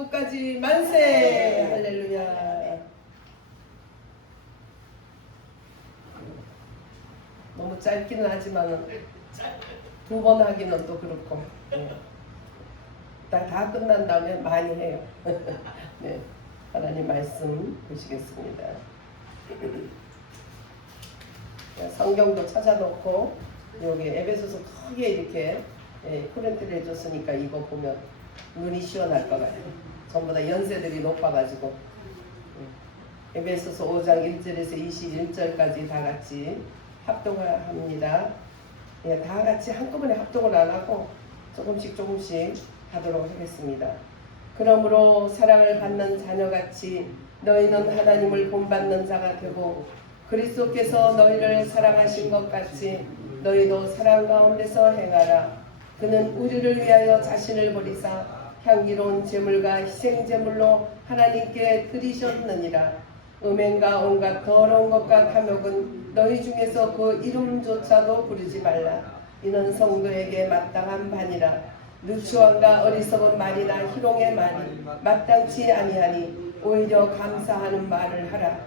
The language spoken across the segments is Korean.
끝까지 만세. 할렐루야. 너무 짧기는 하지만 두 번 하기는 또 그렇고, 다 끝난 다음에 많이 해요. 네, 하나님 말씀 보시겠습니다. 성경도 찾아놓고 여기 에베소서 크게 이렇게 프린트를 해줬으니까 이거 보면 눈이 시원할 것 같아요. 전부 다 연세들이 높아가지고 에베소서 5장 1절에서 21절까지 다 같이 합동합니다. 다 같이 한꺼번에 합동을 안 하고 조금씩 하도록 하겠습니다. 그러므로 사랑을 받는 자녀같이 너희는 하나님을 본받는 자가 되고 그리스도께서 너희를 사랑하신 것 같이 너희도 사랑 가운데서 행하라. 그는 우리를 위하여 자신을 버리사 향기로운 제물과 희생제물로 하나님께 드리셨느니라. 음행과 온갖 더러운 것과 탐욕은 너희 중에서 그 이름조차도 부르지 말라. 이는 성도에게 마땅한 바니라. 누추함과 어리석은 말이나 희롱의 말이 마땅치 아니하니 오히려 감사하는 말을 하라.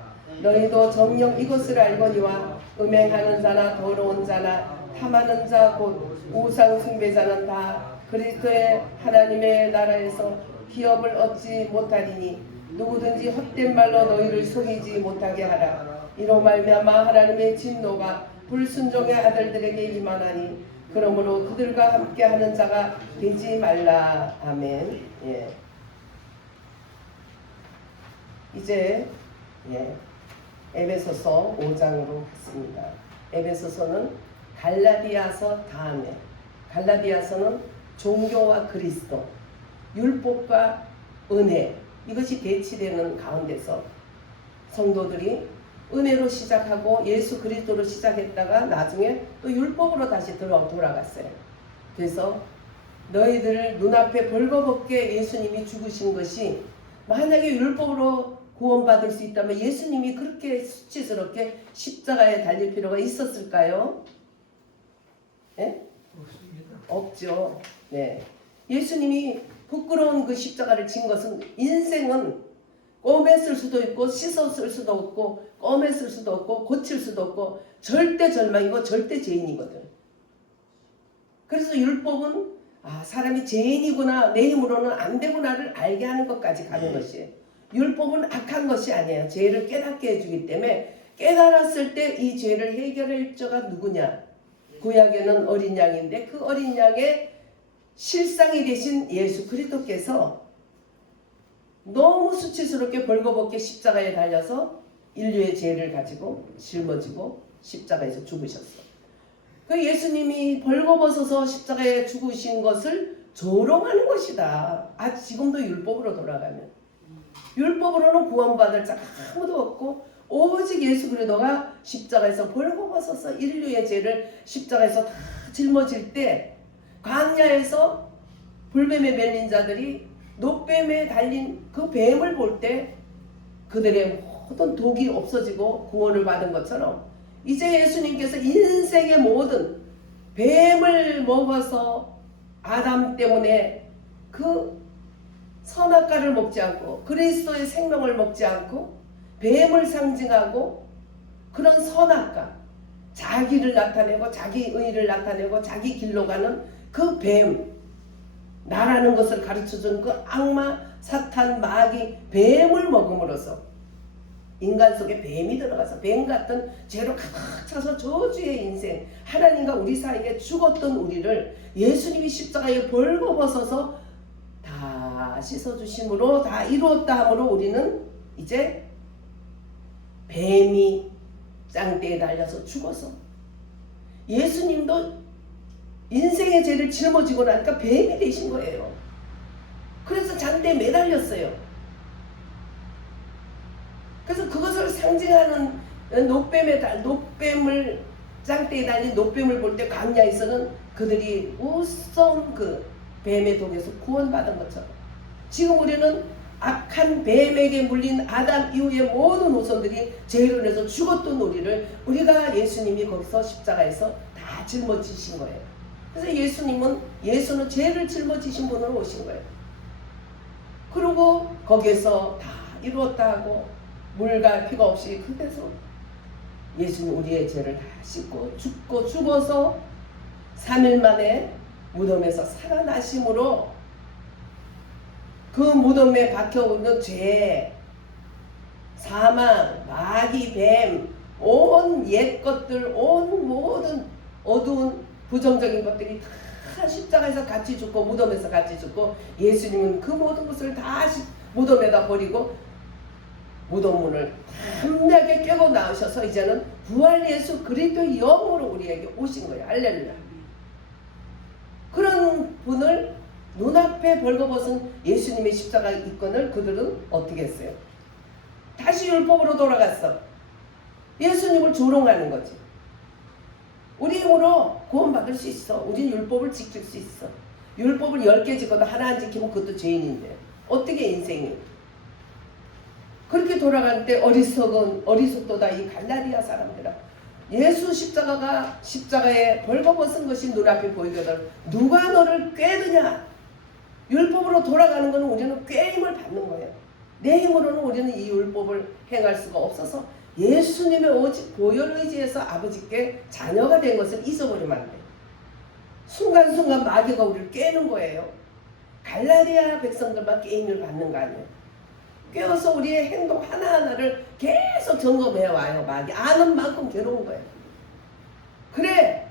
너희도 정녕 이것을 알거니와 음행하는 자나 더러운 자나 탐하는 자 곧 우상 숭배자는 다 그리스도의 하나님의 나라에서 기업을 얻지 못하리니 누구든지 헛된 말로 너희를 속이지 못하게 하라. 이로 말미암아 하나님의 진노가 불순종의 아들들에게 임하나니 그러므로 그들과 함께하는 자가 되지 말라. 아멘. 이제 에베소서 5장으로 갔습니다. 에베소서는 갈라디아서 다음에, 갈라디아서는 종교와 그리스도, 율법과 은혜, 이것이 대치되는 가운데서 성도들이 은혜로 시작하고 예수 그리스도로 시작했다가 나중에 또 율법으로 다시 돌아갔어요. 그래서 너희들 눈앞에 벌거벗게 예수님이 죽으신 것이 만약에 율법으로 구원받을 수 있다면 예수님이 그렇게 수치스럽게 십자가에 달릴 필요가 있었을까요? 없습니다. 없죠. 예수님이 부끄러운 그 십자가를 진 것은 인생은 꿰맸을 수도 있고 씻었을 수도 없고 꿰맸을 수도 없고 고칠 수도 없고 절대 절망이고 절대 죄인이거든. 그래서 율법은 사람이 죄인이구나 내 힘으로는 안 되구나를 알게 하는 것까지 가는 것이에요. 율법은 악한 것이 아니에요. 죄를 깨닫게 해주기 때문에 깨달았을 때 이 죄를 해결할 자가 누구냐? 구약에는 어린 양인데 그 어린 양의 실상이 되신 예수 그리스도께서 너무 수치스럽게 벌거벗게 십자가에 달려서 인류의 죄를 가지고 짊어지고 십자가에서 죽으셨어. 그 예수님이 벌거벗어서 십자가에 죽으신 것을 조롱하는 것이다. 지금도 율법으로 돌아가면 율법으로는 구원받을 자가 아무도 없고 오직 예수 그리스도가 십자가에서 벌거벗어서 인류의 죄를 십자가에서 다 짊어질 때 광야에서 불뱀에 밀린 자들이 노뱀에 달린 그 뱀을 볼 때 그들의 모든 독이 없어지고 구원을 받은 것처럼 이제 예수님께서 인생의 모든 뱀을 먹어서 아담 때문에 그 선악과를 먹지 않고 그리스도의 생명을 먹지 않고 뱀을 상징하고 그런 선악과 자기를 나타내고 자기 의를 나타내고 자기 길로 가는 그 뱀 나라는 것을 가르쳐준 그 악마 사탄 마귀 뱀을 먹음으로써 인간 속에 뱀이 들어가서 뱀 같은 죄로 가득 차서 저주의 인생 하나님과 우리 사이에 죽었던 우리를 예수님이 십자가에 벌거벗어서 다 씻어주심으로 다 이루었다 함으로 우리는 이제 뱀이 짱대에 달려서 죽어서 예수님도 인생의 죄를 짊어지고 나니까 뱀이 되신 거예요. 그래서 잔대에 매달렸어요. 그래서 그것을 상징하는 노뱀을 짱대에 달린 노뱀을 볼 때 광야에서는 그들이 무서운 그 뱀의 독에서 구원받은 것처럼 지금 우리는 악한 뱀에게 물린 아담 이후의 모든 후손들이 죄로 인해서 죽었던 우리가 예수님이 거기서 십자가에서 다 짊어지신 거예요. 그래서 예수는 죄를 짊어지신 분으로 오신 거예요. 그리고 거기에서 다 이루었다 하고 물과 피가 없이 그대서 예수님 우리의 죄를 다 씻고 죽고 죽어서 3일 만에 무덤에서 살아나심으로 그 무덤에 박혀있는 죄, 사망, 마귀, 뱀, 온 옛 것들, 온 모든 어두운 부정적인 것들이 다 십자가에서 같이 죽고 무덤에서 같이 죽고 예수님은 그 모든 것을 다 무덤에다 버리고 무덤문을 담대하게 깨고 나오셔서 이제는 부활 예수 그리스도의 영으로 우리에게 오신 거예요. 할렐루야. 그런 분을 눈앞에 벌거벗은 예수님의 십자가 이권을 그들은 어떻게 했어요? 다시 율법으로 돌아갔어. 예수님을 조롱하는 거지. 우리 힘으로 구원받을 수 있어. 우린 율법을 지킬 수 있어. 율법을 10개 지켜도 하나 안 지키면 그것도 죄인인데 어떻게 인생이 그렇게 돌아갈 때 어리석도다 이 갈라디아 사람들아. 예수 십자가에 벌거벗은 것이 눈앞에 보이거든. 누가 너를 꾀드냐. 율법으로 돌아가는 것은 우리는 꾀임을 받는 거예요. 내 힘으로는 우리는 이 율법을 행할 수가 없어서 예수님의 오직 보혈 의지에서 아버지께 자녀가 된 것을 잊어버리면 안 돼. 순간순간 마귀가 우리를 깨는 거예요. 갈라디아 백성들만 게임을 받는 거 아니에요. 깨어서 우리의 행동 하나하나를 계속 점검해와요. 마귀 아는 만큼 괴로운 거예요. 그래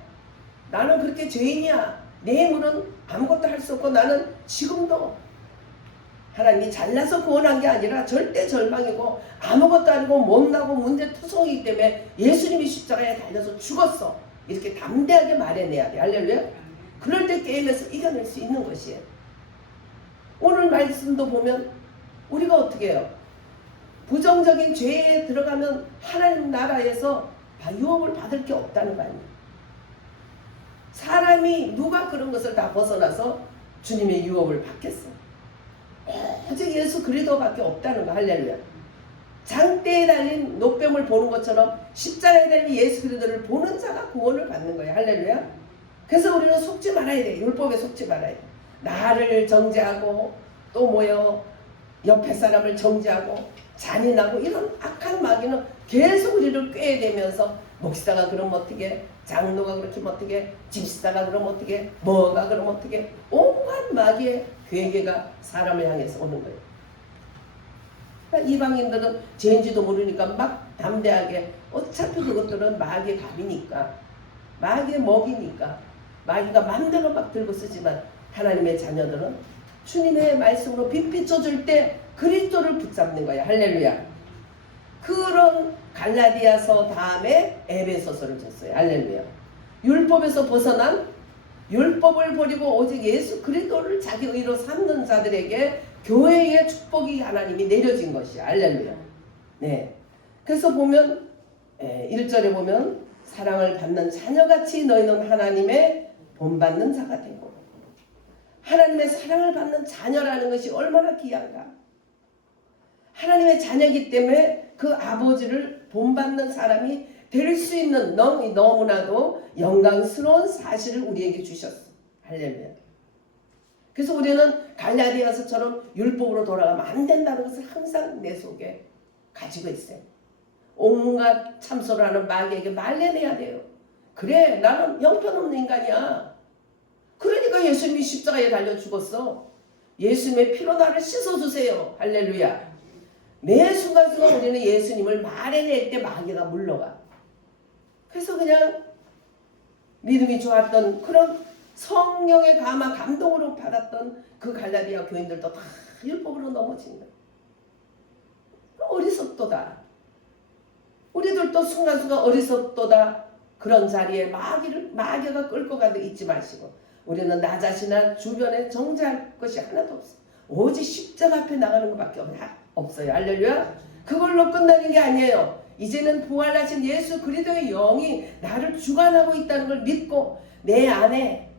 나는 그렇게 죄인이야. 내 힘으로는 아무것도 할 수 없고 나는 지금도 하나님이 잘나서 구원한 게 아니라 절대 절망이고 아무것도 아니고 못나고 문제투성이기 때문에 예수님이 십자가에 달려서 죽었어. 이렇게 담대하게 말해내야 돼. 할렐루야. 그럴 때 게임에서 이겨낼 수 있는 것이에요. 오늘 말씀도 보면 우리가 어떻게 해요? 부정적인 죄에 들어가면 하나님 나라에서 유업을 받을 게 없다는 거 아니에요. 사람이 누가 그런 것을 다 벗어나서 주님의 유업을 받겠어? 오직 예수 그리스도밖에 없다는 거. 할렐루야. 장대에 달린 노뱀을 보는 것처럼 십자가에 달린 예수 그리스도를 보는 자가 구원을 받는 거예요. 할렐루야. 그래서 우리는 속지 말아야 돼. 율법에 속지 말아야 돼. 나를 정죄하고 또 뭐요 옆에 사람을 정죄하고 잔인하고 이런 악한 마귀는 계속 우리를 꾀대면서 목사가 그러면 어떻게, 장로가 그렇게 어떻게, 집사가 그러면 어떻게, 뭐가 그러면 어떻게, 온갖 마귀의 괴계가 사람을 향해서 오는 거예요. 그러니까 이방인들은 죄인지도 모르니까 막 담대하게 어차피 그것들은 마귀의 밥이니까 마귀의 먹이니까 마귀가 맘대로 막 들고 쓰지만 하나님의 자녀들은 주님의 말씀으로 빗비춰줄 때 그리스도를 붙잡는 거야. 할렐루야. 그런 갈라디아서 다음에 에베소서를 줬어요. 할렐루야. 율법에서 벗어난 율법을 버리고 오직 예수 그리스도를 자기 의로 삼는 자들에게 교회의 축복이 하나님이 내려진 것이야. 할렐루야. 네. 그래서 보면 1절에 보면 사랑을 받는 자녀같이 너희는 하나님의 본받는 자가 되고, 하나님의 사랑을 받는 자녀라는 것이 얼마나 귀한가. 하나님의 자녀이기 때문에 그 아버지를 본받는 사람이 될 수 있는 너무나도 영광스러운 사실을 우리에게 주셨어. 할렐루야. 그래서 우리는 갈라디아서처럼 율법으로 돌아가면 안 된다는 것을 항상 내 속에 가지고 있어요. 온갖 참소를 하는 마귀에게 말려내야 돼요. 그래 나는 형편없는 인간이야. 그러니까 예수님이 십자가에 달려 죽었어. 예수님의 피로 나를 씻어주세요. 할렐루야. 매 순간순간 우리는 예수님을 말해낼 때 마귀가 물러가. 그래서 그냥 믿음이 좋았던 그런 성령의 감동으로 받았던 그 갈라디아 교인들도 다 율법으로 넘어진 거예요. 어리석도다. 우리들도 순간순간 어리석도다. 그런 자리에 마귀가 끌고 가도 잊지 마시고, 우리는 나 자신이나 주변에 정죄할 것이 하나도 없어. 오직 십자가 앞에 나가는 것밖에 없어요. 할렐루야. 그걸로 끝나는 게 아니에요. 이제는 부활하신 예수 그리스도의 영이 나를 주관하고 있다는 걸 믿고 내 안에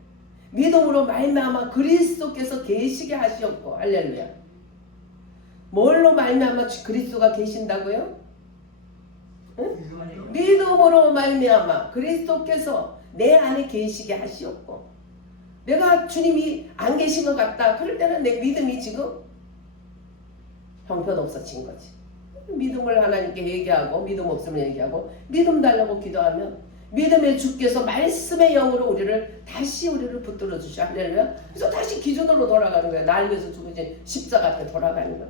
믿음으로 말미암아 그리스도께서 계시게 하시었고, 할렐루야. 뭘로 말미암아 그리스도가 계신다고요? 응? 믿음으로 말미암아 그리스도께서 내 안에 계시게 하시었고, 내가 주님이 안 계신 것 같다 그럴 때는 내 믿음이 지금 형편없어진 거지. 믿음을 하나님께 얘기하고 믿음 없으면 얘기하고 믿음 달라고 기도하면 믿음의 주께서 말씀의 영으로 다시 우리를 붙들어 주셔. 할렐루야. 그래서 다시 기준으로 돌아가는 거야. 날 위해서 죽으신 십자가 앞에 돌아가는 거야.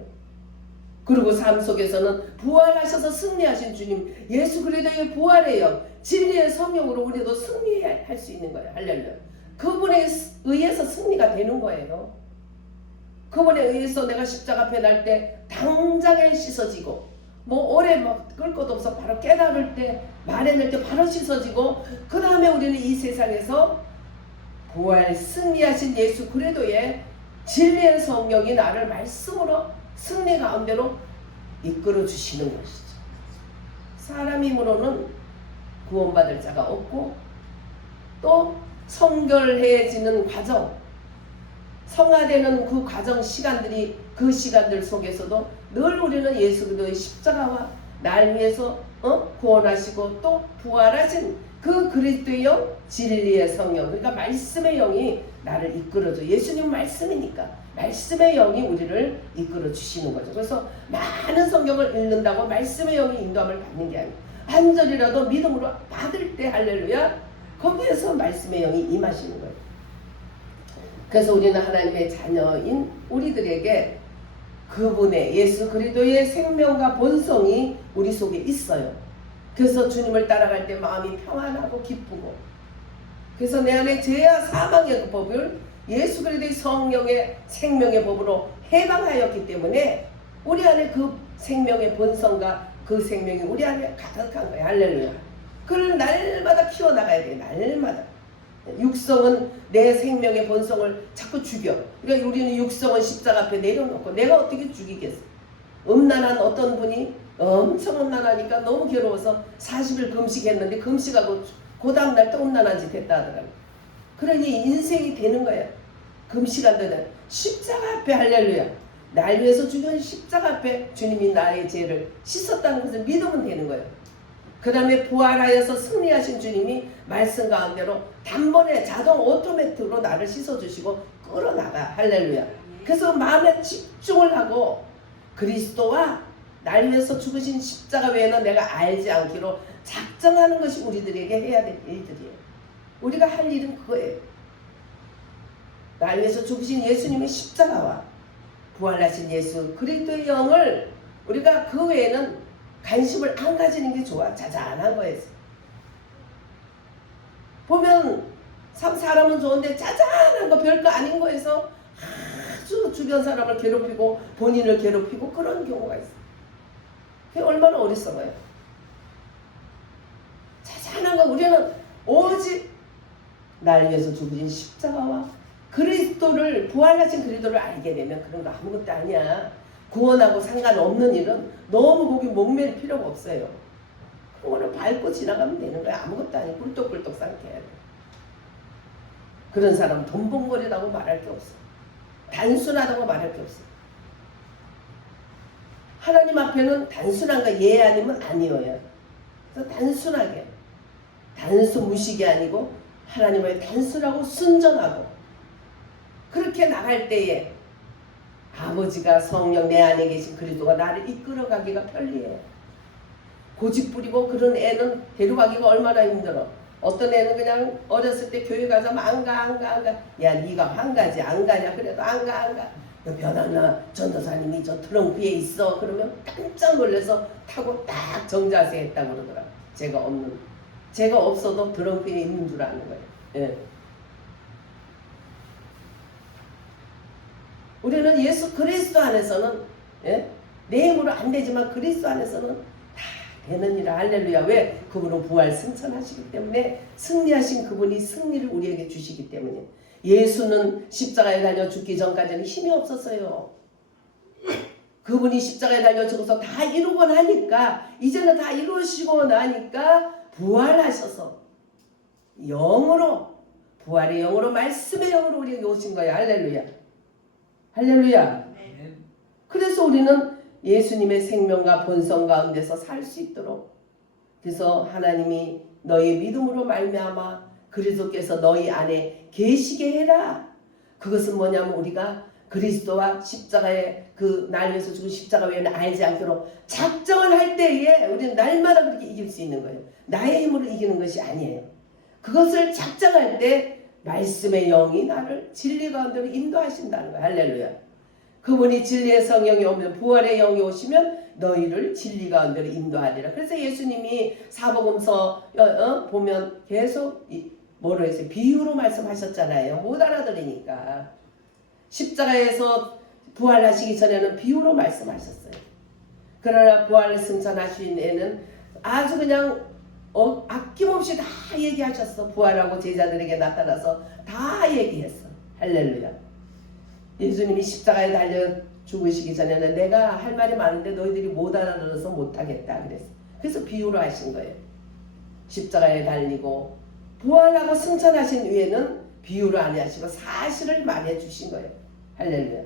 그리고 삶 속에서는 부활하셔서 승리하신 주님 예수 그리스도의 부활의 영 진리의 성령으로 우리도 승리할 수 있는 거예요. 할렐루야. 그분에 의해서 승리가 되는 거예요. 그분에 의해서 내가 십자가 앞에 날 때 당장에 씻어지고 뭐 오래 막 끌 것도 없어 바로 깨달을 때 말해낼 때 바로 씻어지고 그 다음에 우리는 이 세상에서 부활 승리하신 예수 그리스도의 진리의 성령이 나를 말씀으로 승리 가운데로 이끌어 주시는 것이죠. 사람 힘으로는 구원받을 자가 없고 또 성결해지는 과정 성화되는 그 과정 시간들이 그 시간들 속에서도 늘 우리는 예수 그리스도의 십자가와 날 위해서 구원하시고 또 부활하신 그 그리스도의 영 진리의 성령 그러니까 말씀의 영이 나를 이끌어줘. 예수님 말씀이니까 말씀의 영이 우리를 이끌어 주시는 거죠. 그래서 많은 성경을 읽는다고 말씀의 영이 인도함을 받는 게 아니에요. 한 절이라도 믿음으로 받을 때 할렐루야 거기에서 말씀의 영이 임하시는 거예요. 그래서 우리는 하나님의 자녀인 우리들에게 그분의 예수 그리스도의 생명과 본성이 우리 속에 있어요. 그래서 주님을 따라갈 때 마음이 평안하고 기쁘고 그래서 내 안에 죄와 사망의 법을 예수 그리스도의 성령의 생명의 법으로 해방하였기 때문에 우리 안에 그 생명의 본성과 그 생명이 우리 안에 가득한 거예요. 할렐루야. 그걸 날마다 키워나가야 돼요. 날마다. 육성은 내 생명의 본성을 자꾸 죽여. 그러니까 우리는 육성은 십자가 앞에 내려놓고 내가 어떻게 죽이겠어. 음란한 어떤 분이 엄청 음란하니까 너무 괴로워서 40일 금식했는데 금식하고 그 다음날 또 음란한 짓 했다 하더라고요. 그러니 인생이 되는 거야. 금식한다는 십자가 앞에 할렐루야. 날 위해서 죽은 십자가 앞에 주님이 나의 죄를 씻었다는 것을 믿으면 되는 거예요. 그 다음에 부활하여서 승리하신 주님이 말씀 가운데로 단번에 자동 오토매틱으로 나를 씻어주시고 끌어나가. 할렐루야. 그래서 마음에 집중을 하고 그리스도와 날 위해서 죽으신 십자가 외에는 내가 알지 않기로 작정하는 것이 우리들에게 해야 될 일들이에요. 우리가 할 일은 그거예요. 날 위해서 죽으신 예수님의 십자가와 부활하신 예수 그리스도의 영을 우리가 그 외에는 관심을 안 가지는 게 좋아. 자잘한 거에서 보면 사람은 좋은데 자잘한 거 별거 아닌 거에서 아주 주변 사람을 괴롭히고 본인을 괴롭히고 그런 경우가 있어. 그게 얼마나 어리석어요. 자잘한 거 우리는 오직 날 위해서 죽으신 십자가와 그리스도를 부활하신 그리스도를 알게 되면 그런 거 아무것도 아니야. 구원하고 상관없는 일은 너무 거기 목맬 필요가 없어요. 그거를 밟고 지나가면 되는 거야. 아무것도 아니고 꿀떡꿀떡 삼켜야 돼. 그런 사람 돈봉거리라고 말할 게 없어. 단순하다고 말할 게 없어. 하나님 앞에는 단순한 거 예 아니면 아니어야. 그래서 단순하게 단순 무식이 아니고 하나님 앞에 단순하고 순전하고 그렇게 나갈 때에 아버지가 성령 내 안에 계신 그리스도가 나를 이끌어가기가 편리해요. 고집부리고 그런 애는 데려가기가 얼마나 힘들어. 어떤 애는 그냥 어렸을 때 교회 가자면 안 가. 야 네가 한 가지 안 가냐. 그래도 안 가. 변하나 전도사님이 저 트렁크에 있어. 그러면 깜짝 놀라서 타고 딱 정자세 했다고 그러더라. 제가 없어도 트렁크에 있는 줄 아는 거예요. 예. 우리는 예수 그리스도 안에서는 내 힘으로 안 되지만 그리스도 안에서는 다 되는 일이라. 할렐루야. 왜? 그분은 부활 승천하시기 때문에 승리하신 그분이 승리를 우리에게 주시기 때문에. 예수는 십자가에 달려 죽기 전까지는 힘이 없었어요. 그분이 십자가에 달려 죽어서 다 이루고 나니까 이제는 다 이루시고 나니까 부활하셔서 영으로 부활의 영으로 말씀의 영으로 우리에게 오신 거예요. 할렐루야. 할렐루야. 그래서 우리는 예수님의 생명과 본성 가운데서 살 수 있도록 그래서 하나님이 너희 믿음으로 말미암아 그리스도께서 너희 안에 계시게 해라. 그것은 뭐냐면 우리가 그리스도와 십자가의 그 날 위해서 죽은 십자가 외에는 알지 않도록 작정을 할 때에 우리는 날마다 그렇게 이길 수 있는 거예요. 나의 힘으로 이기는 것이 아니에요. 그것을 작정할 때 말씀의 영이 나를 진리 가운데로 인도하신다는 거예요. 할렐루야. 그분이 진리의 성령이 오면, 부활의 영이 오시면 너희를 진리 가운데로 인도하리라. 그래서 예수님이 사복음서 보면 계속 뭐로 했어요? 비유로 말씀하셨잖아요. 못 알아들으니까. 십자가에서 부활하시기 전에는 비유로 말씀하셨어요. 그러나 부활을 승천하신 애는 아주 그냥 아낌없이 다 얘기하셨어. 부활하고 제자들에게 나타나서 다 얘기했어. 할렐루야. 예수님이 십자가에 달려 죽으시기 전에는 내가 할 말이 많은데 너희들이 못 알아들어서 못하겠다 그랬어. 그래서 비유로 하신 거예요. 십자가에 달리고 부활하고 승천하신 후에는 비유로 안 하시고 사실을 말해 주신 거예요. 할렐루야.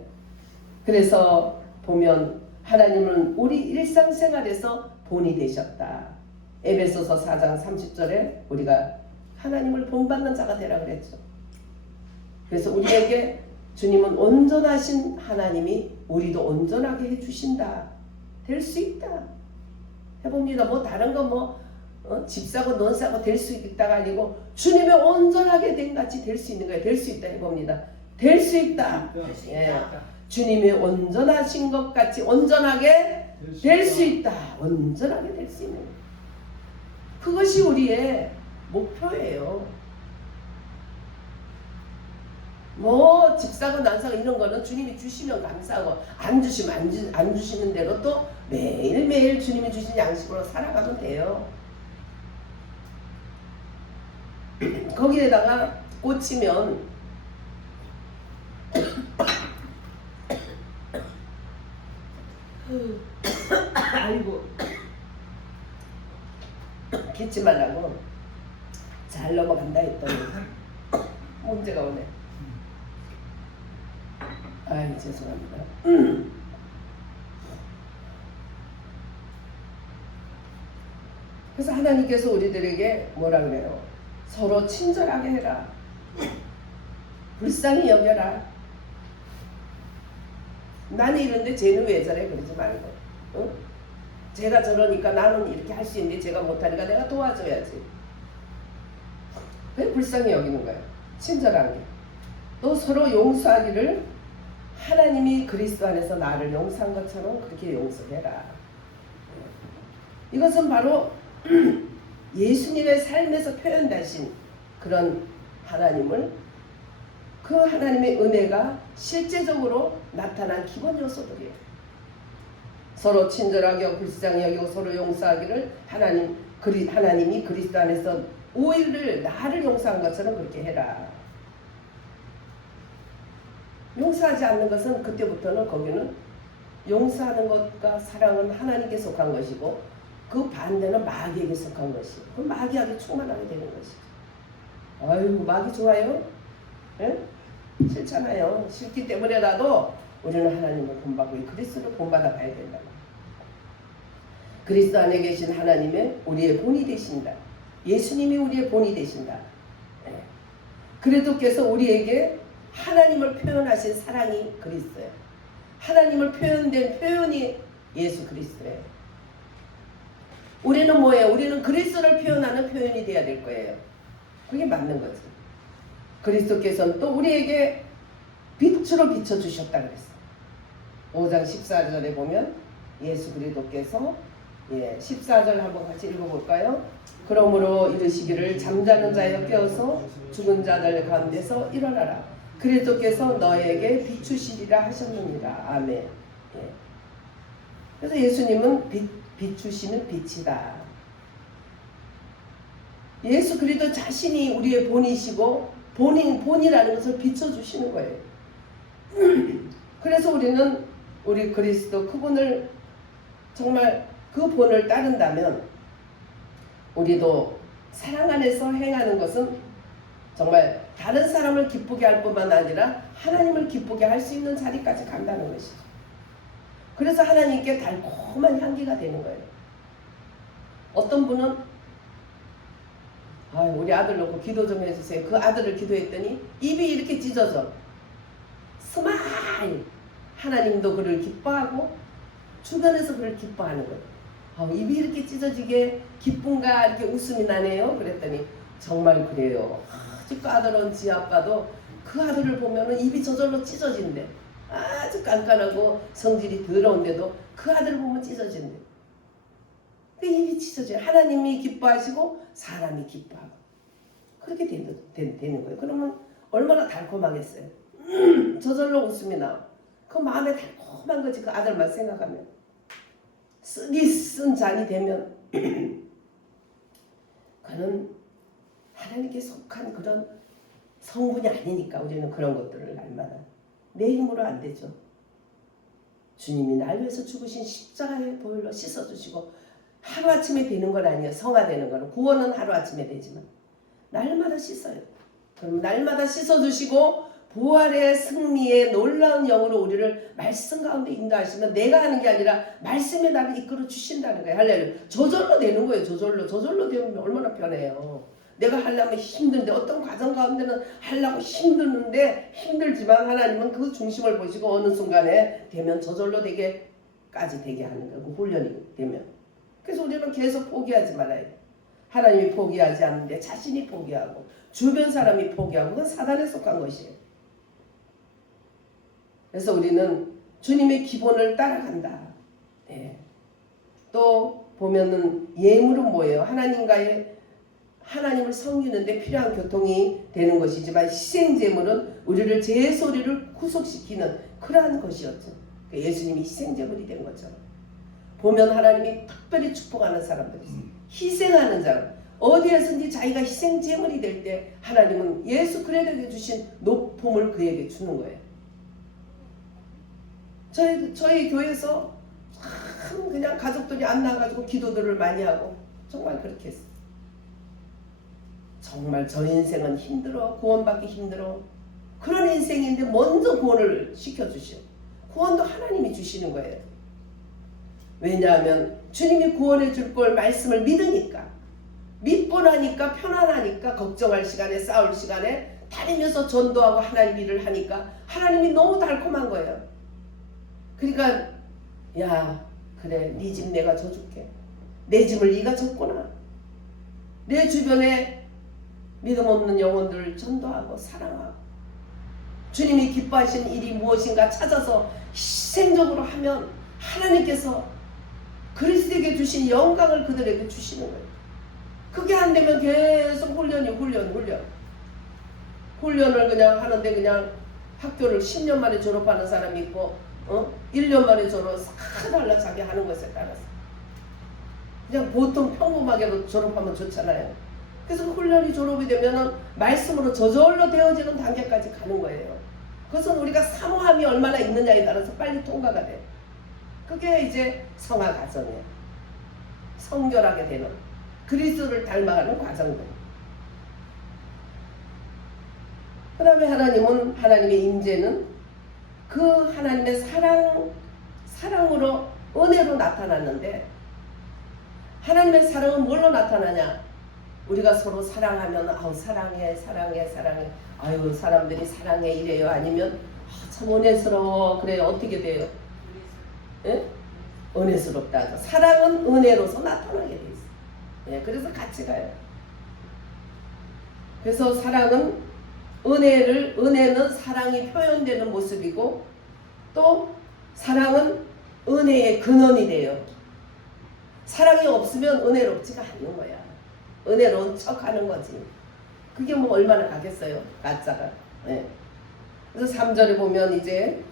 그래서 보면 하나님은 우리 일상생활에서 본이 되셨다. 에베소서 4장 30절에 우리가 하나님을 본받는 자가 되라 그랬죠. 그래서 우리에게 주님은 온전하신 하나님이 우리도 온전하게 해주신다. 될 수 있다. 해봅니다. 뭐 다른 거 집 사고 논 사고 될 수 있다가 아니고 주님의 온전하게 된 같이 될 수 있는 거예요. 될 수 있다 해봅니다. 될 수 있다. 예. 주님의 온전하신 것 같이 온전하게 될 수 있다. 온전하게 될 수 있는 거예요. 그것이 우리의 목표예요. 뭐 집사고 난사고 이런 거는 주님이 주시면 감사하고 안 주시면 안 주시는 대로 또 매일매일 주님이 주신 양식으로 살아가면 돼요. 거기에다가 꽂히면 아이고 기침 말라고 잘 넘어간다 했더니 문제가 오네. 아이 죄송합니다. 그래서 하나님께서 우리들에게 뭐라 그래요? 서로 친절하게 해라. 불쌍히 여겨라. 나는 이런데 쟤는 왜 저래? 그러지 말고. 응? 제가 저러니까 나는 이렇게 할 수 있는데 제가 못하니까 내가 도와줘야지. 왜 불쌍히 여기는 거예요? 친절하게. 또 서로 용서하기를 하나님이 그리스도 안에서 나를 용서한 것처럼 그렇게 용서해라. 이것은 바로 예수님의 삶에서 표현되신 그런 하나님을, 그 하나님의 은혜가 실제적으로 나타난 기본 요소들이에요. 서로 친절하게 여기고 불쌍히 여기고 서로 용서하기를 하나님이 그리스도 안에서 오히려 나를 용서한 것처럼 그렇게 해라. 용서하지 않는 것은 그때부터는 거기는 용서하는 것과 사랑은 하나님께 속한 것이고 그 반대는 마귀에게 속한 것이고 그 마귀에게 충만하게 되는 것이죠. 아이고 마귀 좋아요? 예? 싫잖아요. 싫기 때문에라도 우리는 하나님을 본받고 그리스도를 본받아 봐야 된다. 그리스도 안에 계신 하나님의 우리의 본이 되신다. 예수님이 우리의 본이 되신다. 예. 그리스도께서 우리에게 하나님을 표현하신 사랑이 그리스도예요. 하나님을 표현된 표현이 예수 그리스도예요. 우리는 뭐예요? 우리는 그리스도를 표현하는 표현이 돼야 될 거예요. 그게 맞는 거지. 그리스도께서는 또 우리에게 빛으로 비춰주셨다 그랬어. 5장 14절에 보면 예수 그리스도께서 14절 한번 같이 읽어볼까요? 그러므로 이르시기를 잠자는 자여 깨어서 죽은 자들 가운데서 일어나라. 그리스도께서 너에게 비추시리라 하셨느니라. 아멘. 예. 그래서 예수님은 비추시는 빛이다. 예수 그리스도 자신이 우리의 본이시고 본이라는 것을 비춰주시는 거예요. 그래서 우리는 우리 그리스도 그분을 정말 그 본을 따른다면 우리도 사랑 안에서 행하는 것은 정말 다른 사람을 기쁘게 할 뿐만 아니라 하나님을 기쁘게 할 수 있는 자리까지 간다는 것이죠. 그래서 하나님께 달콤한 향기가 되는 거예요. 어떤 분은 우리 아들 놓고 기도 좀 해주세요. 그 아들을 기도했더니 입이 이렇게 찢어져 스마일. 하나님도 그를 기뻐하고 주변에서 그를 기뻐하는 거예요. 입이 이렇게 찢어지게 기쁨과 이렇게 웃음이 나네요. 그랬더니 정말 그래요. 아주 까다로운 지 아빠도 그 아들을 보면은 입이 저절로 찢어진대. 아주 깐깐하고 성질이 더러운데도 그 아들을 보면 찢어진대. 그 입이 찢어져요. 하나님이 기뻐하시고 사람이 기뻐하고 그렇게 되는 거예요. 그러면 얼마나 달콤하겠어요. 저절로 웃음이 나와. 그 마음에 달콤한 거지. 그 아들만 생각하면 쓰디 쓴 잔이 되면 그는 하나님께 속한 그런 성분이 아니니까 우리는 그런 것들을 날마다 내 힘으로 안 되죠. 주님이 날 위해서 죽으신 십자가의 보혈로 씻어주시고 하루아침에 되는 건 아니에요. 성화되는 거는 구원은 하루아침에 되지만 날마다 씻어요. 그럼 날마다 씻어주시고 부활의 승리의 놀라운 영으로 우리를 말씀 가운데 인도하시면 내가 하는 게 아니라 말씀이 나를 이끌어 주신다는 거예요. 할렐루야. 저절로 되는 거예요. 저절로 되면 얼마나 편해요. 내가 하려면 힘든데 어떤 과정 가운데는 하려고 힘들지만 하나님은 그 중심을 보시고 어느 순간에 되면 저절로 되게까지 되게 하는 거예요. 그 훈련이 되면. 그래서 우리는 계속 포기하지 말아야 돼요. 하나님이 포기하지 않는데 자신이 포기하고 주변 사람이 포기하고 그건 사단에 속한 것이에요. 그래서 우리는 주님의 기본을 따라간다. 네. 또 보면은 예물은 뭐예요? 하나님을 섬기는데 필요한 교통이 되는 것이지만 희생제물은 우리를 제소리를 구속시키는 그러한 것이었죠. 예수님이 희생제물이 된 것처럼 보면 하나님이 특별히 축복하는 사람들이 있어요. 희생하는 사람. 어디에서든지 자기가 희생제물이 될 때 하나님은 예수 그리스도에게 주신 높음을 그에게 주는 거예요. 저희 교회에서 참 그냥 가족들이 안 나가지고 기도들을 많이 하고 정말 그렇게 했어요. 정말 저 인생은 힘들어. 구원받기 힘들어. 그런 인생인데 먼저 구원을 시켜주시오. 구원도 하나님이 주시는 거예요. 왜냐하면 주님이 구원해 줄 걸 말씀을 믿으니까 믿고 나니까 편안하니까 걱정할 시간에 싸울 시간에 다니면서 전도하고 하나님 일을 하니까 하나님이 너무 달콤한 거예요. 그러니까 야 그래 네 집 내가 져줄게. 내 집을 네가 졌구나. 내 주변에 믿음 없는 영혼들을 전도하고 사랑하고 주님이 기뻐하시는 일이 무엇인가 찾아서 희생적으로 하면 하나님께서 그리스도에게 주신 영광을 그들에게 주시는 거예요. 그게 안 되면 계속 훈련을 그냥 하는데 그냥 학교를 10년 만에 졸업하는 사람이 있고 1년 만에 졸업 싹 달라 자기 하는 것에 따라서 그냥 보통 평범하게 졸업하면 좋잖아요. 그래서 훈련이 졸업이 되면은 말씀으로 저절로 되어지는 단계까지 가는 거예요. 그것은 우리가 사모함이 얼마나 있느냐에 따라서 빨리 통과가 돼요. 그게 이제 성화 과정이에요. 성결하게 되는 그리스도를 닮아가는 과정들. 그 다음에 하나님의 임재는 그 하나님의 사랑으로 은혜로 나타났는데 하나님의 사랑은 뭘로 나타나냐? 우리가 서로 사랑하면 사랑해 아유 사람들이 사랑해 이래요. 아니면 참 은혜스러워 그래요. 어떻게 돼요? 예? 은혜스럽다. 사랑은 은혜로서 나타나게 돼 있어요. 예, 그래서 같이 가요. 그래서 사랑은 은혜는 사랑이 표현되는 모습이고 또 사랑은 은혜의 근원이 돼요. 사랑이 없으면 은혜롭지가 않는 거야. 은혜로운 척 하는 거지. 그게 뭐 얼마나 가겠어요. 가짜가. 예. 그래서 3절에 보면 이제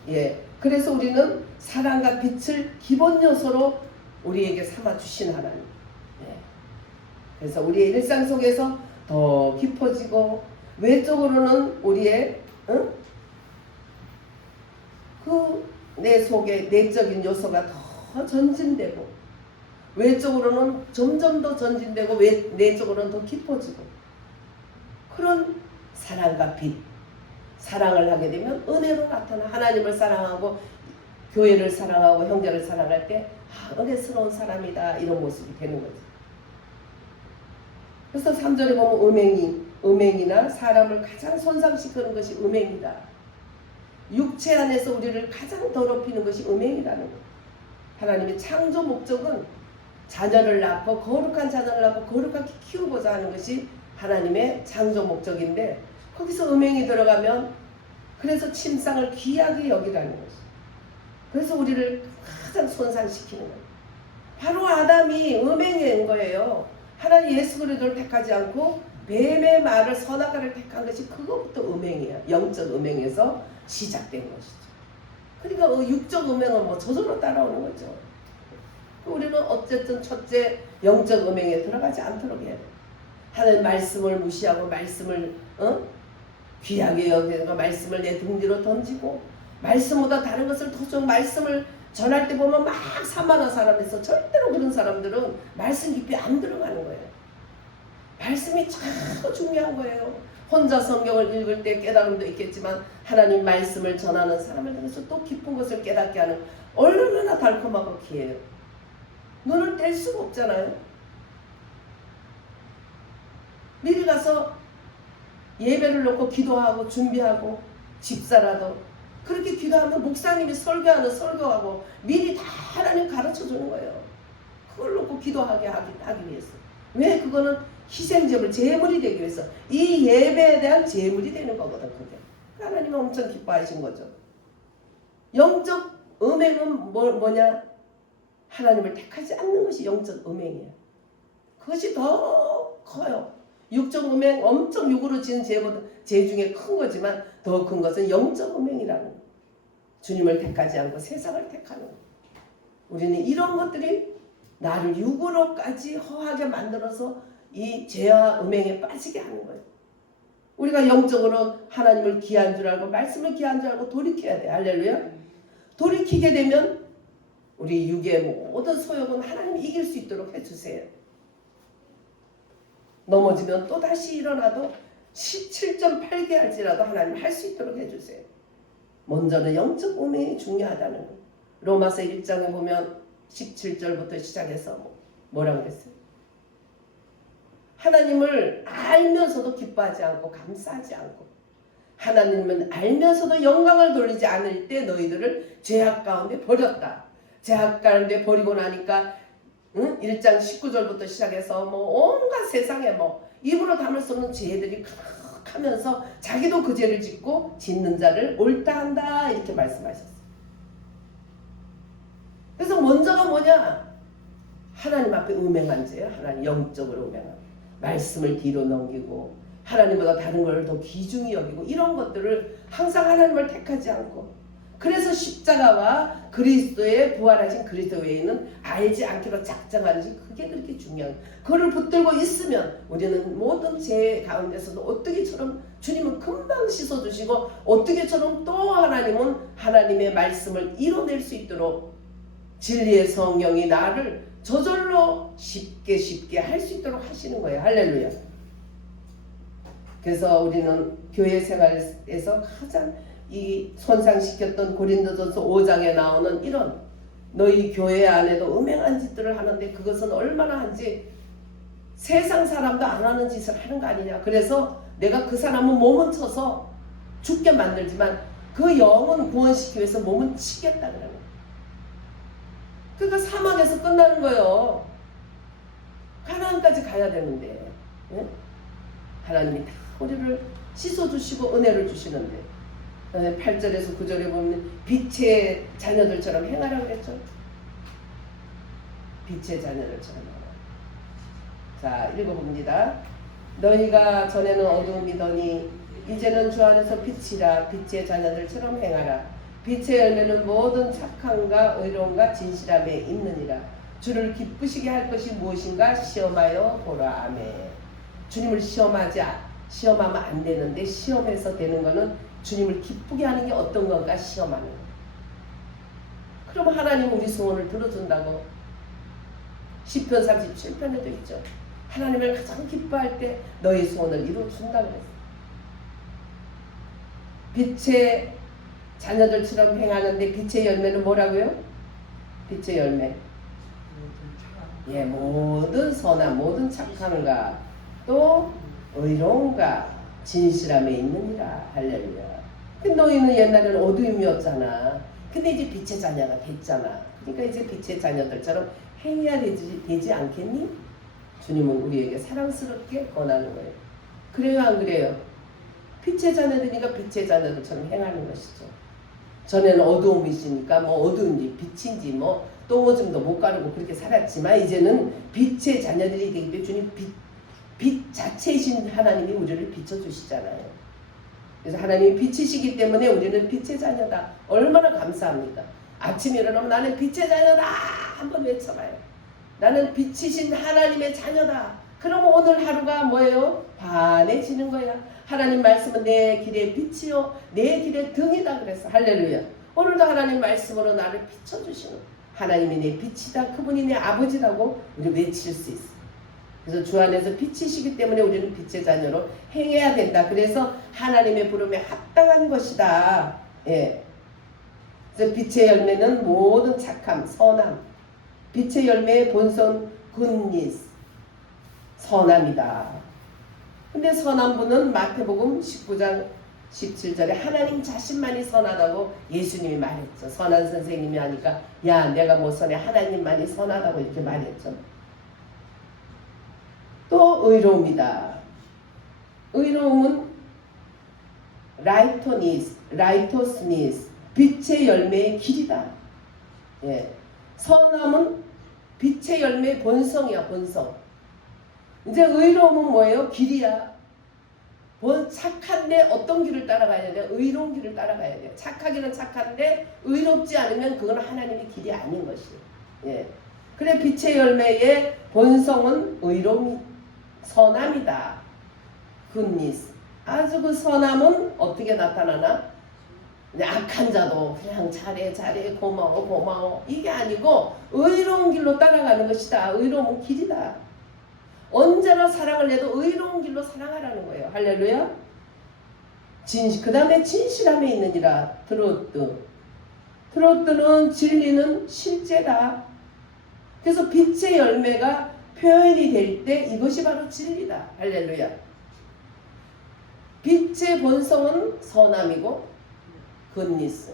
그래서 우리는 사랑과 빛을 기본 요소로 우리에게 삼아 주신 하나님. 예. 그래서 우리의 일상 속에서 더 깊어지고 외적으로는 우리의 그 내 속에 내적인 요소가 더 전진되고 외적으로는 점점 더 전진되고 내적으로는 더 깊어지고 그런 사랑과 빛 사랑을 하게 되면 은혜로 나타나 하나님을 사랑하고 교회를 사랑하고 형제를 사랑할 때 은혜스러운 사람이다 이런 모습이 되는 거죠. 그래서 3절에 보면 음행이나 사람을 가장 손상시키는 것이 음행이다. 육체 안에서 우리를 가장 더럽히는 것이 음행이라는 거예요. 하나님의 창조 목적은 자녀를 낳고 거룩한 자녀를 낳고 거룩하게 키우고자 하는 것이 하나님의 창조 목적인데 거기서 음행이 들어가면 그래서 침상을 귀하게 여기라는 것이. 그래서 우리를 가장 손상시키는 거예요. 바로 아담이 음행인 거예요. 하나님 예수 그리스도를 택하지 않고 뱀의 말을 선악과를 택한 것이 그것부터 음행이에요. 영적 음행에서 시작된 것이죠. 그러니까 육적 음행은 뭐 저절로 따라오는 거죠. 우리는 어쨌든 첫째 영적 음행에 들어가지 않도록 해야 돼요. 하나님 말씀을 무시하고 말씀을 귀하게 여기다가 말씀을 내 등 뒤로 던지고 말씀보다 다른 것을 도중 말씀을 전할 때 보면 막 산만한 사람이 있어. 절대로 그런 사람들은 말씀 깊이 안 들어가는 거예요. 말씀이 참 중요한 거예요. 혼자 성경을 읽을 때 깨달음도 있겠지만 하나님 말씀을 전하는 사람을 통해서 또 깊은 것을 깨닫게 하는 얼마나 달콤하고 귀해요. 눈을 뗄 수가 없잖아요. 미리 가서 예배를 놓고 기도하고 준비하고 집사라도 그렇게 기도하면 목사님이 설교하는 설교하고 미리 다 하나님 가르쳐주는 거예요. 그걸 놓고 기도하게 하기 위해서. 왜? 그거는 희생제물, 제물이 되기 위해서. 이 예배에 대한 제물이 되는 거거든. 그게 하나님은 엄청 기뻐하신 거죠. 영적 음행은 뭐냐? 하나님을 택하지 않는 것이 영적 음행이에요. 그것이 더 커요. 육적 음행 엄청 육으로 지은 죄 중에 큰 거지만 더 큰 것은 영적 음행이라는 거예요. 주님을 택하지 않고 세상을 택하는 거예요. 우리는 이런 것들이 나를 육으로까지 허하게 만들어서 이 죄와 음행에 빠지게 하는 거예요. 우리가 영적으로 하나님을 귀한 줄 알고 말씀을 귀한 줄 알고 돌이켜야 돼. 할렐루야. 돌이키게 되면 우리 육의 모든 소욕은 하나님이 이길 수 있도록 해주세요. 넘어지면 또 다시 일어나도 17.8개 할지라도 하나님 할 수 있도록 해주세요. 먼저는 영적 음행이 중요하다는 거예요. 로마서 1장에 보면 17절부터 시작해서 뭐라고 그랬어요? 하나님을 알면서도 기뻐하지 않고 감사하지 않고 하나님은 알면서도 영광을 돌리지 않을 때 너희들을 죄악 가운데 버렸다. 죄악 가운데 버리고 나니까 1장 19절부터 시작해서 온갖 세상에 입으로 담을 수 없는 죄들이 하면서 자기도 그 죄를 짓고 짓는 자를 옳다 한다 이렇게 말씀하셨어요. 그래서 먼저가 뭐냐? 하나님 앞에 음행한 죄예요. 하나님 영적으로 음행한 말씀을 뒤로 넘기고 하나님보다 다른 걸 더 귀중히 여기고 이런 것들을 항상 하나님을 택하지 않고 그래서 십자가와 그리스도의 부활하신 그리스도 외에는 알지 않기로 작정하는지 그게 그렇게 중요해요. 그걸 붙들고 있으면 우리는 모든 죄 가운데서도 어떻게처럼 주님은 금방 씻어주시고 어떻게처럼 또 하나님은 하나님의 말씀을 이뤄낼 수 있도록 진리의 성령이 나를 저절로 쉽게 할 수 있도록 하시는 거예요. 할렐루야. 그래서 우리는 교회 생활에서 가장 이 손상시켰던 고린도전서 5장에 나오는 이런 너희 교회 안에도 음행한 짓들을 하는데 그것은 얼마나 한지 세상 사람도 안 하는 짓을 하는 거 아니냐. 그래서 내가 그 사람은 몸은 쳐서 죽게 만들지만 그 영은 구원시키기 위해서 몸은 치겠다 그러는 거예요. 그러니까 사막에서 끝나는 거예요. 가나안까지 가야 되는데 하나님이 다 우리를 씻어주시고 은혜를 주시는데 8절에서 9절에 보면 빛의 자녀들처럼 행하라 그랬죠. 빛의 자녀들처럼 행하라. 자, 읽어봅니다. 너희가 전에는 어두움이더니 이제는 주 안에서 빛이라. 빛의 자녀들처럼 행하라. 빛의 열매는 모든 착함과 의로움과 진실함에 있느니라. 주를 기쁘시게 할 것이 무엇인가 시험하여 보라. 아멘. 주님을 시험하면 안 되는데 시험해서 되는 거는 주님을 기쁘게 하는 게 어떤 건가 시험하는 거. 그럼 하나님 우리 소원을 들어준다고 시편 37편에도 있죠. 하나님을 가장 기뻐할 때 너희 소원을 이루어준다고 그랬어요. 빛의 자녀들처럼 행하는데 빛의 열매는 뭐라고요? 빛의 열매. 예, 모든 선함, 모든 착함과 또 의로움과 진실함에 있느니라. 할렐루야. 너희는 옛날에는 어두움이었잖아. 근데 이제 빛의 자녀가 됐잖아. 그러니까 이제 빛의 자녀들처럼 행해야 되지 않겠니? 주님은 우리에게 사랑스럽게 권하는 거예요. 그래요, 안 그래요? 빛의 자녀들이니까 빛의 자녀들처럼 행하는 것이죠. 전에는 어두움이시니까 뭐 어두운지 빛인지 뭐 똥오줌도 못 가르고 그렇게 살았지만 이제는 빛의 자녀들이 되기 때문에 주님 빛 자체이신 하나님이 우리를 비춰주시잖아요. 그래서 하나님이 빛이시기 때문에 우리는 빛의 자녀다. 얼마나 감사합니까? 아침에 일어나면 나는 빛의 자녀다 한번 외쳐봐요. 나는 빛이신 하나님의 자녀다. 그러면 오늘 하루가 뭐예요? 반해지는 거야. 하나님 말씀은 내 길의 빛이요 내 길의 등이다 그랬어. 할렐루야. 오늘도 하나님 말씀으로 나를 비춰주시는 하나님이 내 빛이다. 그분이 내 아버지라고 우리 외칠 수 있어. 그래서 주 안에서 빛이시기 때문에 우리는 빛의 자녀로 행해야 된다. 그래서 하나님의 부름에 합당한 것이다. 예. 그래서 빛의 열매는 모든 착함, 선함. 빛의 열매의 본성, 굿니스, 선함이다. 근데 선함분은 마태복음 19장 17절에 하나님 자신만이 선하다고 예수님이 말했죠. 선한 선생님이 하니까 야 내가 뭐 선해 하나님만이 선하다고 이렇게 말했죠. 또 의로움이다. 의로움은 라이토스니스 빛의 열매의 길이다. 예. 선함은 빛의 열매의 본성이야. 본성. 이제 의로움은 뭐예요? 길이야. 착한데 어떤 길을 따라가야 돼요? 의로운 길을 따라가야 돼요. 착하기는 착한데 의롭지 않으면 그건 하나님의 길이 아닌 것이에요. 예. 그래 빛의 열매의 본성은 의로움, 선함이다. 굿니스. 아주 그 선함은 어떻게 나타나나? 악한 자도 그냥 잘해 고마워 이게 아니고 의로운 길로 따라가는 것이다. 의로움은 길이다. 언제나 사랑을 해도 의로운 길로 사랑하라는 거예요. 할렐루야. 그 다음에 진실함에 있느니라. 트로트는 진리는 실제다. 그래서 빛의 열매가 표현이 될 때 이것이 바로 진리다. 할렐루야. 빛의 본성은 선함이고 굿니스.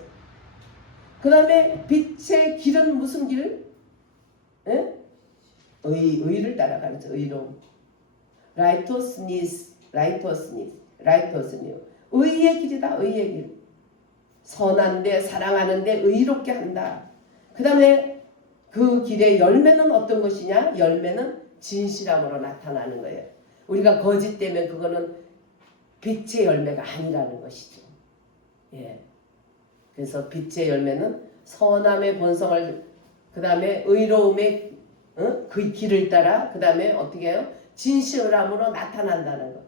그 다음에 빛의 길은 무슨 길? 에? 의를 따라가죠. 의로움. 라이토스니스. 의의 길이다. 의의 길. 선한데 사랑하는데 의롭게 한다. 그 다음에 그 길의 열매는 어떤 것이냐? 열매는 진실함으로 나타나는 거예요. 우리가 거짓되면 그거는 빛의 열매가 아니라는 것이죠. 예. 그래서 빛의 열매는 선함의 본성을 그 다음에 의로움의 그 길을 따라 그 다음에 어떻게 해요? 진실함으로 나타난다는 것.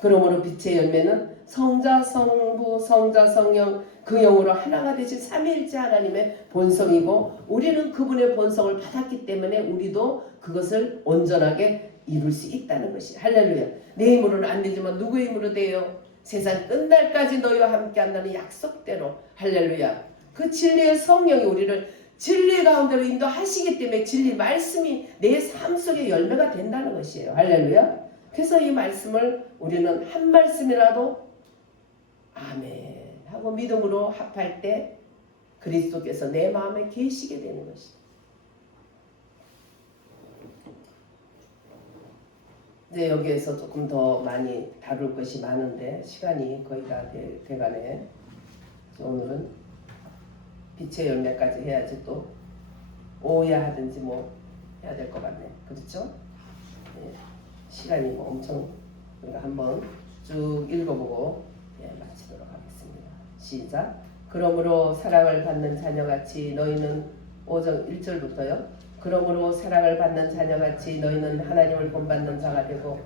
그러므로 빛의 열매는 성자, 성부, 성자, 성령 그 영으로 하나가 되신 삼위일체 하나님의 본성이고 우리는 그분의 본성을 받았기 때문에 우리도 그것을 온전하게 이룰 수 있다는 것이 할렐루야. 내 힘으로는 안 되지만 누구의 힘으로 돼요? 세상 끝날까지 너희와 함께 한다는 약속대로 할렐루야. 그 진리의 성령이 우리를 진리 가운데로 인도하시기 때문에 진리 말씀이 내 삶 속에 열매가 된다는 것이에요. 할렐루야. 그래서 이 말씀을 우리는 한 말씀이라도 아멘 하고 믿음으로 합할 때 그리스도께서 내 마음에 계시게 되는 것이다. 이제 여기에서 조금 더 많이 다룰 것이 많은데 시간이 거의 다 돼가네. 오늘은 빛의 열매까지 해야지 또 오야 하든지 뭐 해야 될 것 같네. 그렇죠? 네. 시간이 뭐 엄청 우리가 한번 쭉 읽어보고 마치도록 하겠습니다. 시작. 그러므로 사랑을 받는 자녀같이 너희는 5장 1절부터요. 그러므로 사랑을 받는 자녀같이 너희는 하나님을 본받는 자가 되고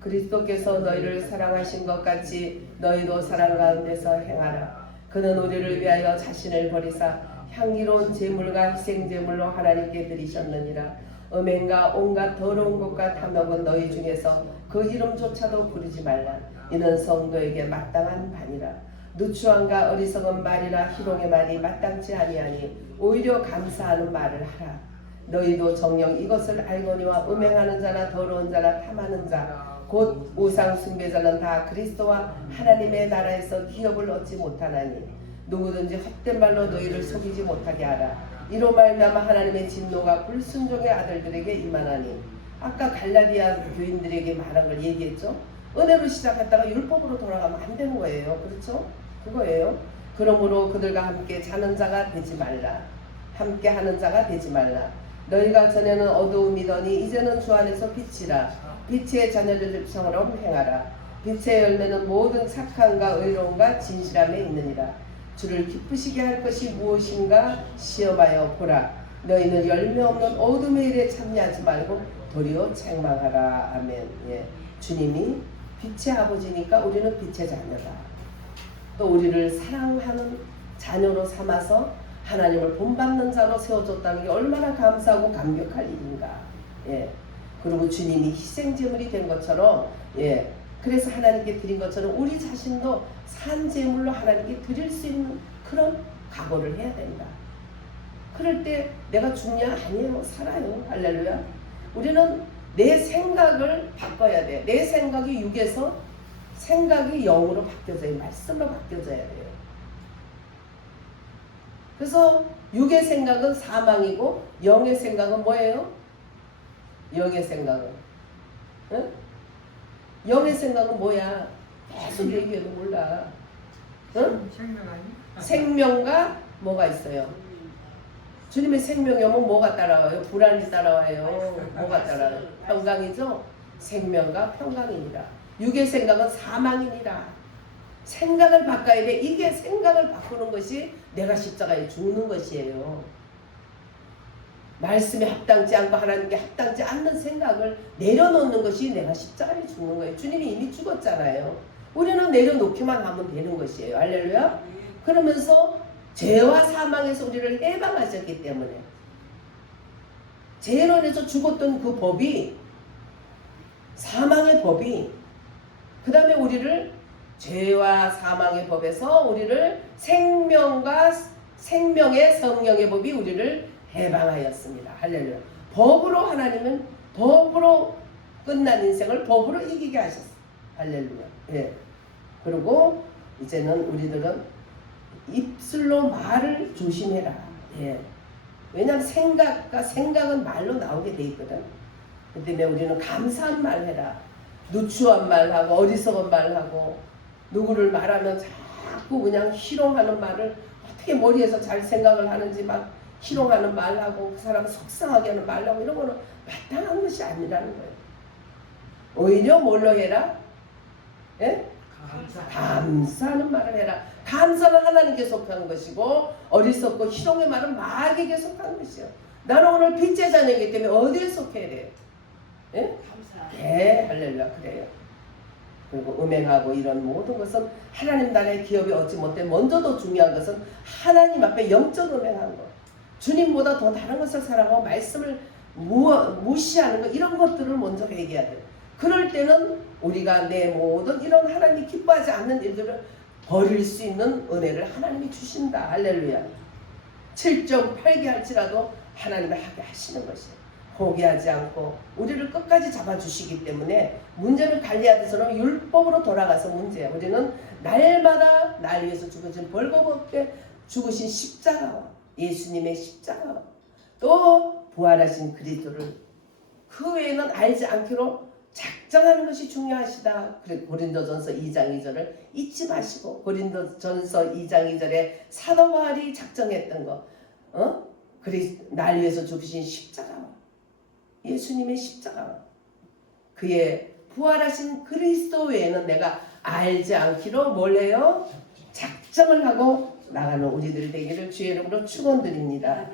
그리스도께서 너희를 사랑하신 것 같이 너희도 사랑 가운데서 행하라. 그는 우리를 위하여 자신을 버리사 향기로운 제물과 희생제물로 하나님께 드리셨느니라. 음행과 온갖 더러운 것과 탐욕은 너희 중에서 그 이름조차도 부르지 말라. 이는 성도에게 마땅한 반이라. 누추함과 어리석은 말이나 희롱의 말이 마땅치 아니하니 오히려 감사하는 말을 하라. 너희도 정녕 이것을 알거니와 음행하는 자나 더러운 자나 탐하는 자 곧 우상 숭배자는 다 그리스도와 하나님의 나라에서 기업을 얻지 못하나니 누구든지 헛된 말로 너희를 속이지 못하게 하라. 이로 말미암아 하나님의 진노가 불순종의 아들들에게 임하나니. 아까 갈라디아 교인들에게 말한 걸 얘기했죠. 은혜로 시작했다가 율법으로 돌아가면 안 되는 거예요. 그렇죠? 그거예요. 그러므로 그들과 함께 자는 자가 되지 말라. 함께 하는 자가 되지 말라. 너희가 전에는 어두움이더니 이제는 주 안에서 빛이라. 빛의 자녀들처럼 행하라. 빛의 열매는 모든 착함과 의로움과 진실함에 있느니라. 주를 기쁘시게 할 것이 무엇인가 시험하여 보라. 너희는 열매 없는 어둠의 일에 참여하지 말고 도리어 책망하라. 아멘. 예. 주님이 빛의 아버지니까 우리는 빛의 자녀다. 또 우리를 사랑하는 자녀로 삼아서 하나님을 본받는 자로 세워줬다는 게 얼마나 감사하고 감격할 일인가. 예. 그리고 주님이 희생제물이 된 것처럼, 예. 그래서 하나님께 드린 것처럼 우리 자신도 산 제물로 하나님께 드릴 수 있는 그런 각오를 해야 된다. 그럴 때 내가 죽냐? 아니에요. 살아요. 할렐루야. 우리는 내 생각을 바꿔야 돼. 내 생각이 육에서 생각이 영으로 바뀌어져요. 말씀으로 바뀌어져야 돼요. 그래서 육의 생각은 사망이고 영의 생각은 뭐예요? 영의 생각은 응? 영의 생각은 뭐야? 계속 얘기해도 몰라. 응? 생명과 뭐가 있어요? 주님의 생명이 오면 뭐가 따라와요? 불안이 따라와요. 뭐가 따라와요? 평강이죠? 생명과 평강이니라. 육의 생각은 사망이니라. 생각을 바꿔야 돼. 이게 생각을 바꾸는 것이 내가 십자가에 죽는 것이에요. 말씀에 합당치 않고 하나님께 합당치 않는 생각을 내려놓는 것이 내가 십자가에 죽는 거예요. 주님이 이미 죽었잖아요. 우리는 내려놓기만 하면 되는 것이에요. 할렐루야. 그러면서 죄와 사망에서 우리를 해방하셨기 때문에 죄로 인해서 죽었던 그 법이 사망의 법이 그 다음에 우리를 죄와 사망의 법에서 우리를 생명과 생명의 성령의 법이 우리를 해방하였습니다. 할렐루야. 법으로 하나님은 법으로 끝난 인생을 법으로 이기게 하셨어요. 할렐루야. 예. 그리고 이제는 우리들은 입술로 말을 조심해라. 예. 왜냐하면 생각은 말로 나오게 돼 있거든. 그 때문에 우리는 감사한 말 해라. 누추한 말하고 어리석은 말하고 누구를 말하면 자꾸 그냥 희롱하는 말을 어떻게 머리에서 잘 생각을 하는지 막 희롱하는 말하고 그 사람 속상하게 하는 말하고 이런 거는 마땅한 것이 아니라는 거예요. 오히려 뭘로 해라? 예? 감사하는 말을 해라. 감사는 하나님께 속한 것이고 어리석고 희롱의 말은 마귀에게 속한 것이요. 나는 오늘 빛의 자녀이기 때문에 어디에 속해야 돼요? 예? 예, 할렐루야. 그래요. 그리고 음행하고 이런 모든 것은 하나님 나라의 기업이 얻지 못해 먼저 더 중요한 것은 하나님 앞에 영적 음행한 것. 주님보다 더 다른 것을 사랑하고 말씀을 무시하는 것, 이런 것들을 먼저 얘기해야 돼요. 그럴 때는 우리가 내 모든 이런 하나님이 기뻐하지 않는 일들을 버릴 수 있는 은혜를 하나님이 주신다. 할렐루야. 7.8개 할지라도 하나님이 하게 하시는 것이에요. 포기하지 않고 우리를 끝까지 잡아주시기 때문에 문제를 관리하듯처럼 율법으로 돌아가서 문제야. 우리는 날마다 날 위해서 죽으신 벌거벗게 죽으신 십자가와 예수님의 십자가와 또 부활하신 그리스도를 그 외에는 알지 않기로 작정하는 것이 중요하시다. 그래 고린도전서 2장 2절을 잊지 마시고 고린도전서 2장 2절에 사도 바울이 작정했던 거, 날 위해서 죽으신 십자가와 예수님의 십자가 그의 부활하신 그리스도 외에는 내가 알지 않기로 뭘 해요? 작정을 하고 나가는 우리들 되기를 주의 이름으로 축원드립니다.